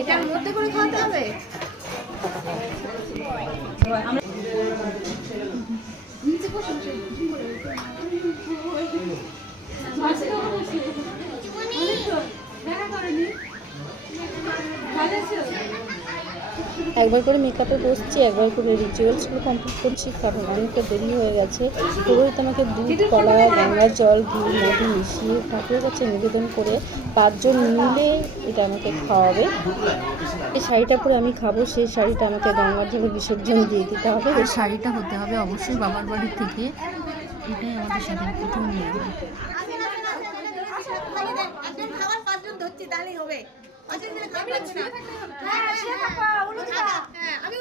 এটার মধ্যে করে খাওয়াতে হবে। নিচে বসে একবার করে মেকআপে বসছি, একবার করে রিচুয়ালসগুলো কমপ্লিট করছি, কারণ অনেকটা দেরি হয়ে গেছে। পুরোহিত আমাকে দুধ, কলা, গঙ্গার জল, ঘি, মধু মিশিয়ে ঠাকুরের কাছে নিবেদন করে 5 জন মিলে এটা আমাকে খাওয়াবে। এই শাড়িটা পরে আমি খাবো, সেই শাড়িটা আমাকে গঙ্গার জলে বিসর্জন দিয়ে দিতে হবে। এই শাড়িটা হতে হবে অবশ্যই বাবার বাড়ি থেকে। এটাই আমাদের সাথে প্রথম নিয়ম। আমি